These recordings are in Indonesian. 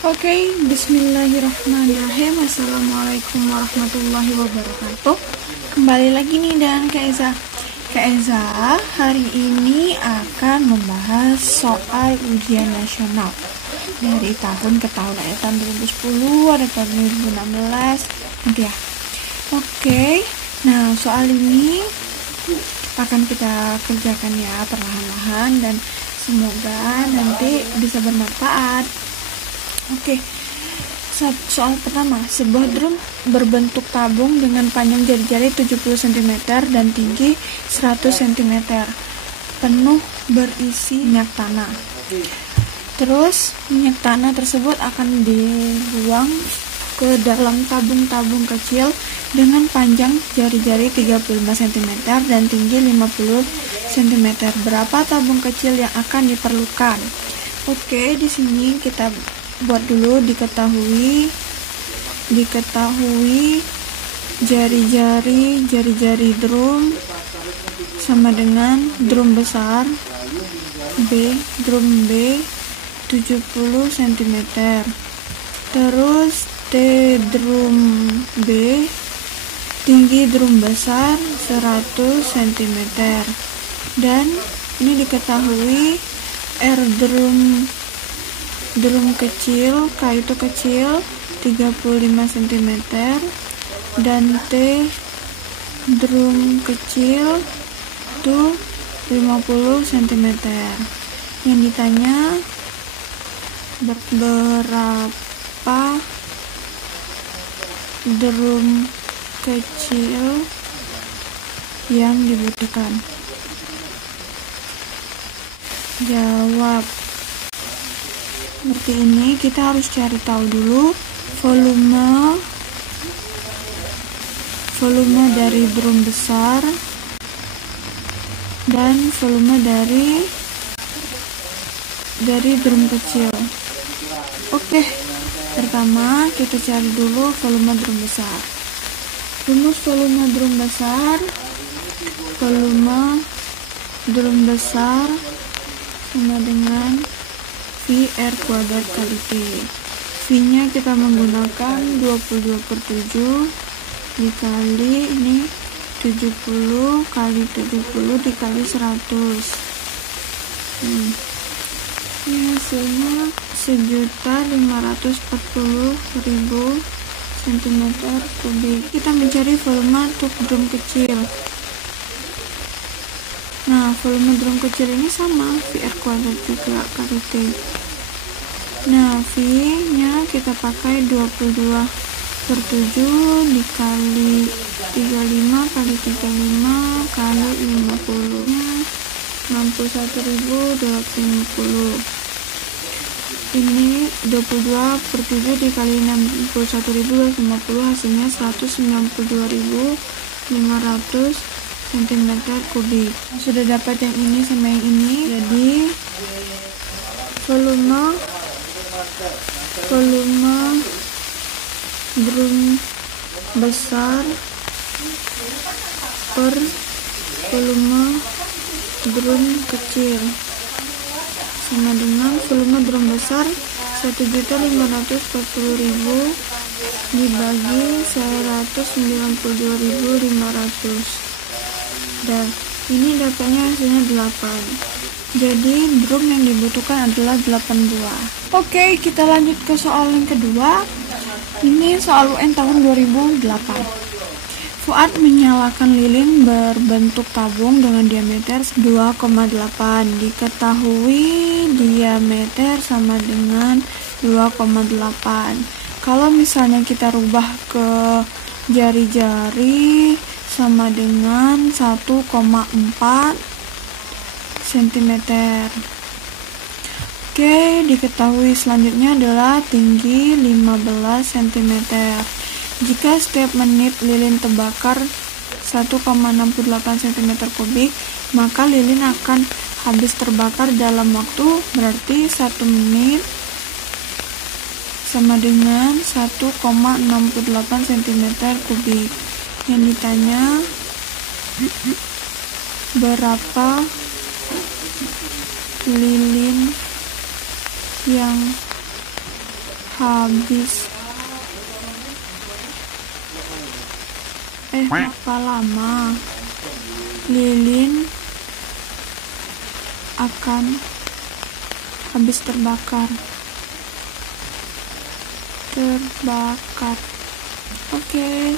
Oke, bismillahirrahmanirrahim. Assalamualaikum warahmatullahi wabarakatuh. Kembali lagi nih dengan Kak Eza. Kak Eza hari ini akan membahas soal ujian nasional dari tahun ke tahun, ada tahun 2010, ada tahun 2016 nanti ya. Oke, nah soal ini akan kita kerjakan ya perlahan-lahan dan semoga nanti bisa bermanfaat. Oke, soal pertama, sebuah drum berbentuk tabung dengan panjang jari-jari 70 cm dan tinggi 100 cm, penuh berisi minyak tanah. Terus minyak tanah tersebut akan dibuang ke dalam tabung-tabung kecil dengan panjang jari-jari 35 cm dan tinggi 50 cm. Berapa tabung kecil yang akan diperlukan? Oke, di sini kita buat dulu diketahui jari-jari drum sama dengan drum besar drum B 70 cm, terus T drum B, tinggi drum besar 100 cm, dan ini diketahui R drum kecil, K itu kecil 35 cm, dan T drum kecil itu 50 cm. Yang ditanya berapa drum kecil yang dibutuhkan. Jawab. Seperti ini, kita harus cari tahu dulu volume dari drum besar dan volume dari drum kecil. Oke, pertama kita cari dulu volume drum besar. Rumus volume drum besar sama dengan V R kuadrat kali T. V nya kita menggunakan 22/7 dikali ini 70 kali 70 dikali 100. Ini hasilnya 1.540.000 cm3. Kita mencari volume untuk drum kecil. Nah, volume drum kecil ini sama VR kuadrat juga kali T. Nah, V nya kita pakai 22/7 dikali 35 kali 35 kali 50 nya 61.250. Ini 22/7 dikali 61.250 hasilnya 192.500 cm3. Sudah dapat yang ini sama yang ini, jadi volume drum besar per volume drum kecil sama dengan volume drum besar 1.540.000 dibagi 192.500. Dan ini dapatnya hasilnya 8. Jadi drum yang dibutuhkan adalah 8 buah. Oke, kita lanjut ke soal yang kedua. Ini soal UN tahun 2008. Fuad menyalakan lilin berbentuk tabung dengan diameter 2,8. Diketahui diameter sama dengan 2,8. Kalau misalnya kita rubah ke jari-jari sama dengan 1,4 cm. Oke, diketahui selanjutnya adalah tinggi 15 cm. Jika setiap menit lilin terbakar 1,68 cm3, maka lilin akan habis terbakar dalam waktu, berarti 1 menit sama dengan 1,68 cm3. Yang ditanya berapa lilin yang habis berapa lama lilin akan habis terbakar. Oke.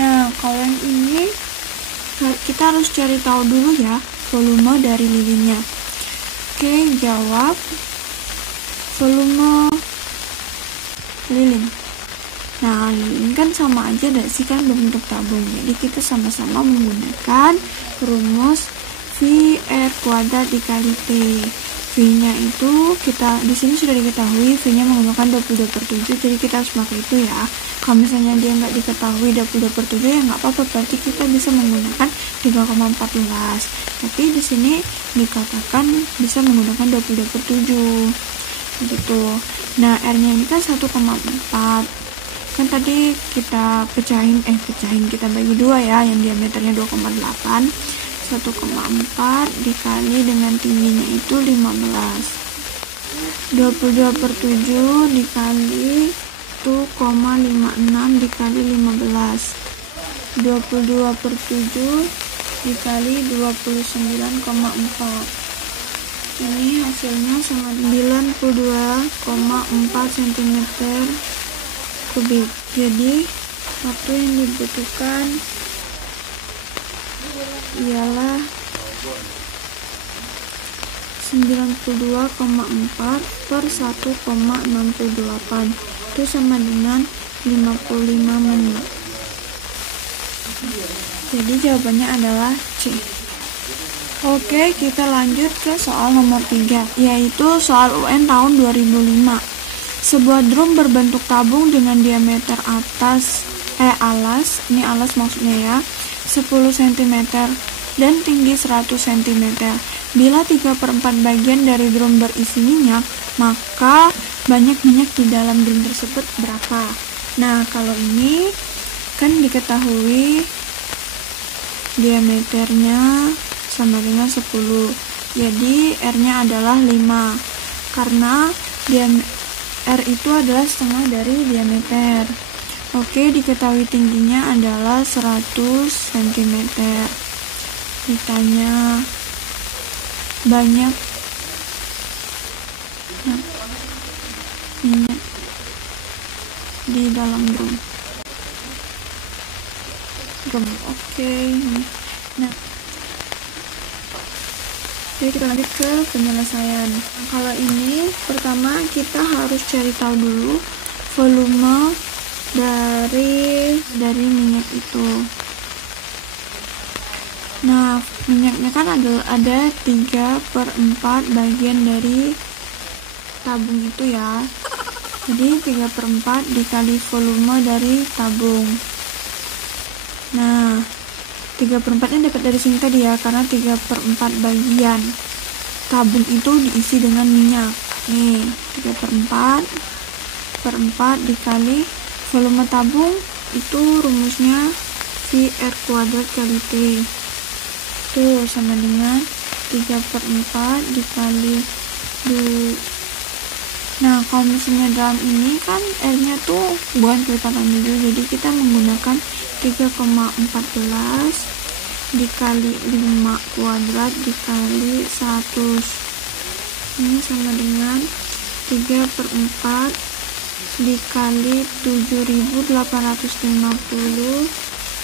Nah, kalau yang ini kita harus cari tahu dulu ya volume dari lilinnya. Oke, jawab volume lilin. Nah, lilin kan sama aja sih kan berbentuk tabung. Jadi kita sama-sama menggunakan rumus V(R)² dikali T. V-nya itu di sini sudah diketahui V-nya menggunakan 22/7, jadi kita harus pakai itu ya. Kalau misalnya dia nggak diketahui 22/7 ya nggak apa-apa, berarti kita bisa menggunakan 3,14. Tapi di sini dikatakan bisa menggunakan 22/7 gitu. Nah, R-nya ini kan 1,4. Kan tadi kita pecahin kita bagi dua ya, yang diameternya 2,8. 1,4 dikali dengan tingginya itu 15. 22/7 dikali 1,56 dikali 15. 22/7 dikali 29,4. Ini hasilnya sama 92,4 cm3. Jadi waktu yang dibutuhkan ialah 92,4 per 1,68, itu sama dengan 55 menit. Jadi jawabannya adalah C. Oke, kita lanjut ke soal nomor 3, yaitu soal UN tahun 2005. Sebuah drum berbentuk tabung dengan diameter alas, ini alas maksudnya ya, 10 cm dan tinggi 100 cm. Bila 3/4 bagian dari drum berisi minyak, maka banyak minyak di dalam drum tersebut berapa? Nah, kalau ini kan diketahui diameternya sama dengan 10. Jadi R-nya adalah 5. Karena R itu adalah setengah dari diameter. Oke, diketahui tingginya adalah 100 cm. Ditanya banyak minyak di dalam drum. Oke. Nah, jadi kita lanjut ke penyelesaian. Kalau ini pertama kita harus cari tahu dulu volume dari minyak itu. Nah, minyaknya kan ada 3/4 bagian dari tabung itu ya. Jadi 3/4 dikali volume dari tabung. Nah, 3/4-nya dapat dari sini tadi ya, karena 3/4 bagian tabung itu diisi dengan minyak. Nih, 3/4 dikali volume tabung itu rumusnya V(R)² kali T. Itu sama dengan 3/4 dikali 2. Nah, kalau misalnya dalam ini kan R-nya tuh bukan kelipatan dulu, jadi kita menggunakan 3,14 dikali 5² dikali 100. Ini sama dengan 3/4 dikali 7.850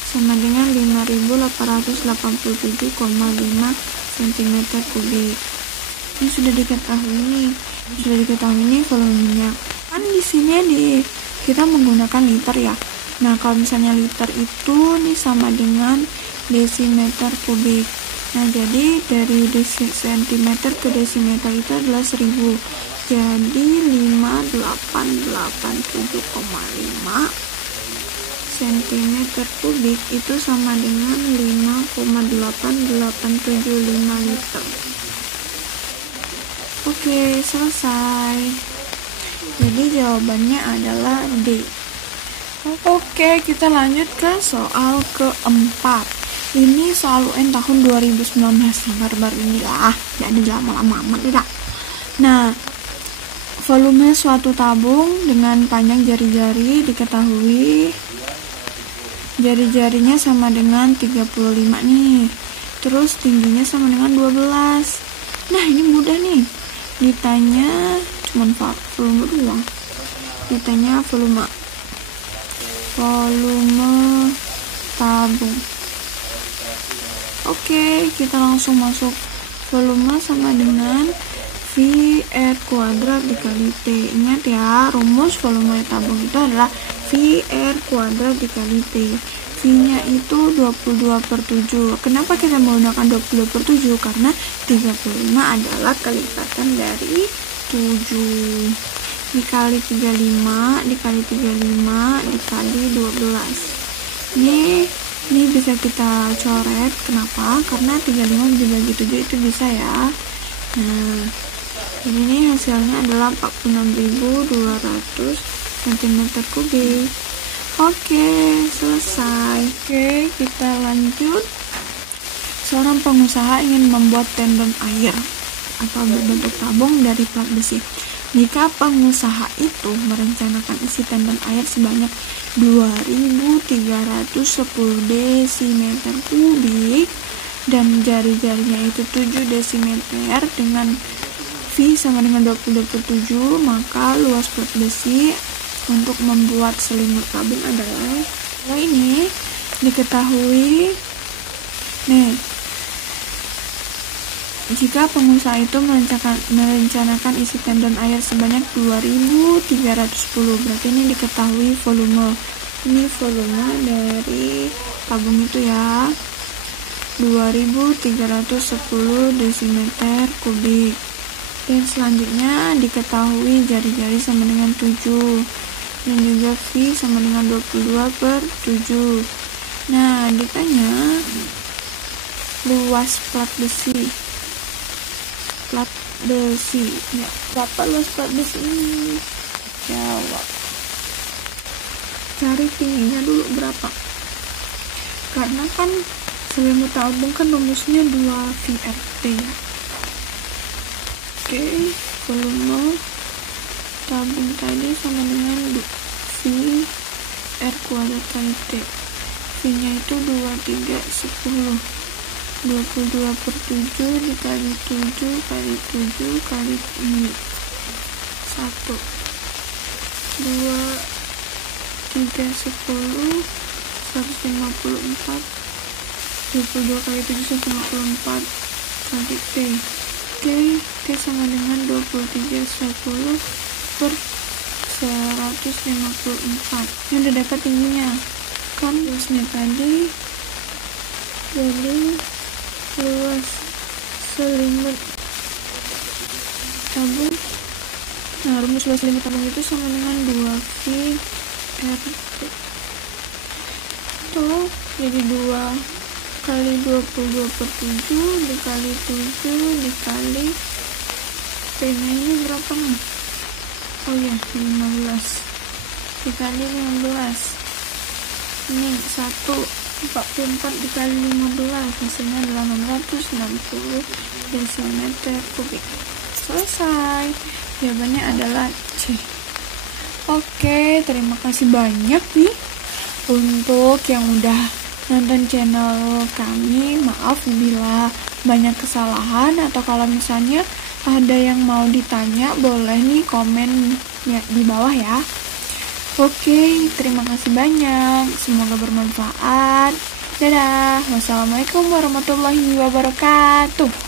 sama dengan 5.887,5 cm3. Ini sudah diketahui nih volume minyak. Kan di sini kita menggunakan liter ya. Nah, kalau misalnya liter itu nih sama dengan desimeter kubik. Nah, jadi dari sentimeter ke desimeter itu adalah 1000. Jadi 5887,5 cm3 itu sama dengan 5,8875 liter. Oke, selesai. Jadi jawabannya adalah D. Oke, kita lanjut ke soal keempat. Ini soal UN tahun 2019, baru-baru inilah, jadi lama-lama amat tidak. Nah, Volume suatu tabung dengan panjang jari-jari diketahui jari-jarinya sama dengan 35 nih. Terus tingginya sama dengan 12. Nah, ini mudah nih. Ditanya cuman volume doang. Ditanya volume tabung. Oke, kita langsung masuk. Volume sama dengan VR kuadrat dikali T. Ingat ya, rumus volume tabung itu adalah VR kuadrat dikali T. V-nya itu 22/7. Kenapa kita menggunakan 22/7? Karena 35 adalah kelipatan dari 7. Dikali 35, dikali 35, dikali 12. Ini bisa kita coret. Kenapa? Karena 35 dibagi 7 itu bisa ya. Nah, ini hasilnya adalah 46.200 cm3. Oke, selesai. Oke, kita lanjut. Seorang pengusaha ingin membuat tendon air atau berbentuk tabung dari plat besi. Jika pengusaha itu merencanakan isi tendon air sebanyak 2.310 desimeter kubik dan jari-jarinya itu 7 desimeter dengan V sama dengan 20/7, maka luas plat besi untuk membuat selimut tabung adalah ini diketahui. Nih, jika pengusaha itu merencanakan isi tendon air sebanyak 2.310, berarti ini diketahui volume. Ini volume dari tabung itu ya, 2.310 desimeter kubik. Dan selanjutnya diketahui jari-jari sama dengan 7 dan juga V sama dengan 22/7. Nah, ditanya luas plat besi. Ya, berapa luas plat besi ini? Jawab. Cari tingginya dulu berapa. Karena kan selimut tabung kan rumusnya 2VRT ya. Oke, volume tabung tadi sama dengan VR kuadrat kali T. V-nya itu 2310. 22/7 dikali 7 kali 7 kali ini 1 2 3 10 154. 22 kali 7 154 kali T. Oke, T sama dengan 2310 per 154. Ini udah dapat tingginya kan, luasnya tadi. Jadi luas selimut tabung, nah rumus luas selimut tabung itu sama dengan 2VRT. Tuh, jadi 2 kali 22/7 dikali 7 dikali P-nya ini berapa nih? Oh ya, 15 dikali 15. Ini 144 dikali 15, hasilnya adalah 660 desimeter kubik. Selesai. Jawabannya adalah C. Oke, terima kasih banyak nih untuk yang udah nonton channel kami. Maaf bila banyak kesalahan, atau kalau misalnya ada yang mau ditanya boleh nih komen ya di bawah ya. Oke, terima kasih banyak. Semoga bermanfaat. Dadah. Wassalamualaikum warahmatullahi wabarakatuh.